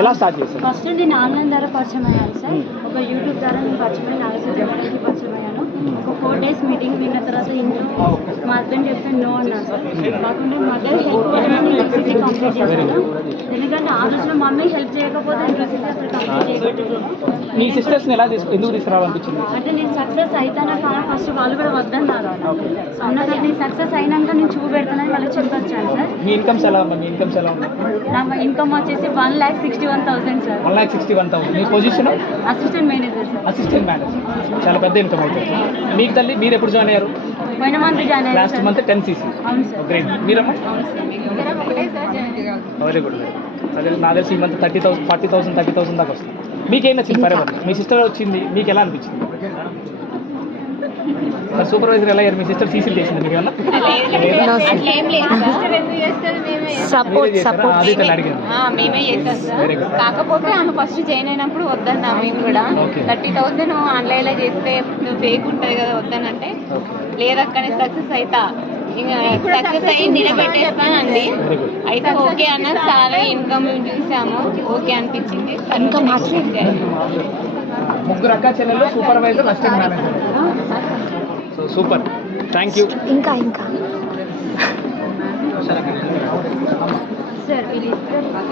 ఎలా స్టార్ట్ చేశారు? ఫస్ట్ నేను ఆన్లైన్ ద్వారా పరిచయం అయ్యాను సార్. ఒక యూట్యూబ్ ద్వారా నేను పరిచయం అయ్యి నాగేశ్వరరావుకి పరిచయం అయ్యాను. ఒక 4 days మీటింగ్ విన్న తర్వాత ఇంట్లో మా హస్బెండ్ చెప్తే నో అన్నారు సార్. కాకుండా మదర్ హెల్ప్ వల్ల నేను యూసీసీ కంప్లీట్ చేశాను. ఎందుకంటే ఆ రోజులో మా అమ్మాయి హెల్ప్ చేయకపోతే యూసీసీ అసలు కంప్లీట్ చేయకపోతే. మీ సిస్టర్స్ని ఎందుకు తీసుకురావాలనిపించింది? అంటే నేను సక్సెస్ అవుతానా కానీ ఫస్ట్ వాళ్ళు కూడా వద్దన్నారు. అన్నది నేను సక్సెస్ అయినాక నేను చూపెడతానని వాళ్ళకి చెప్పొచ్చాను సార్. మీ ఇన్కమ్స్ ఎలా ఉంది? నా ఇన్కమ్ వచ్చేసి 1,61,000 సార్. 1,61,000. మీ position? Assistant manager sir. Assistant manager. చాలా పెద్ద ఇన్కమ్ అవుతుంది. మీకు తల్లి మీరు ఎప్పుడు జాయిన్ అయ్యారు? పోయిన మంత్ జాయిన్ అయ్యాను. Last month 10 cc. అవును సార్. గ్రేట్. మీరమ్మా? అవును సార్. ఒకటే సార్ జాయిన్ అయ్యాను. Very good. అదే నాకు తెలిసి ఈ మంత్ 30,000 40,000 30,000 దాకా వస్తుంది. మీకేం నచ్చింది ఫర్ ఎవర్? మీ సిస్టర్ వచ్చింది, మీకు ఎలా అనిపించింది? సూపర్వైజర్ ఎలా అయ్యారు? మీ సిస్టర్ సీసీలు చేసింది మీకు ఏమన్నా? మేమే చేస్తాం సార్. కాకపోతే ఆమె ఫస్ట్ జాయిన్ అయినప్పుడు వద్దన్నా మేము కూడా 30,000 ఆన్లైన్లో చేస్తే ఫేక్ ఉంటుంది కదా వద్దనంటే లేదక్కనే సక్సెస్ అవుతా ఇంకా సక్సెస్ అయ్యి నిలబెట్టేస్తానండి. అయితే ఓకే అన్న చాలా ఇన్కమ్ చూసాము, ఓకే అనిపించింది. ముగ్గురు అక్క చెల్లెలు, supervisor, assistant manager. So super. Thank you. ఇంకా సార్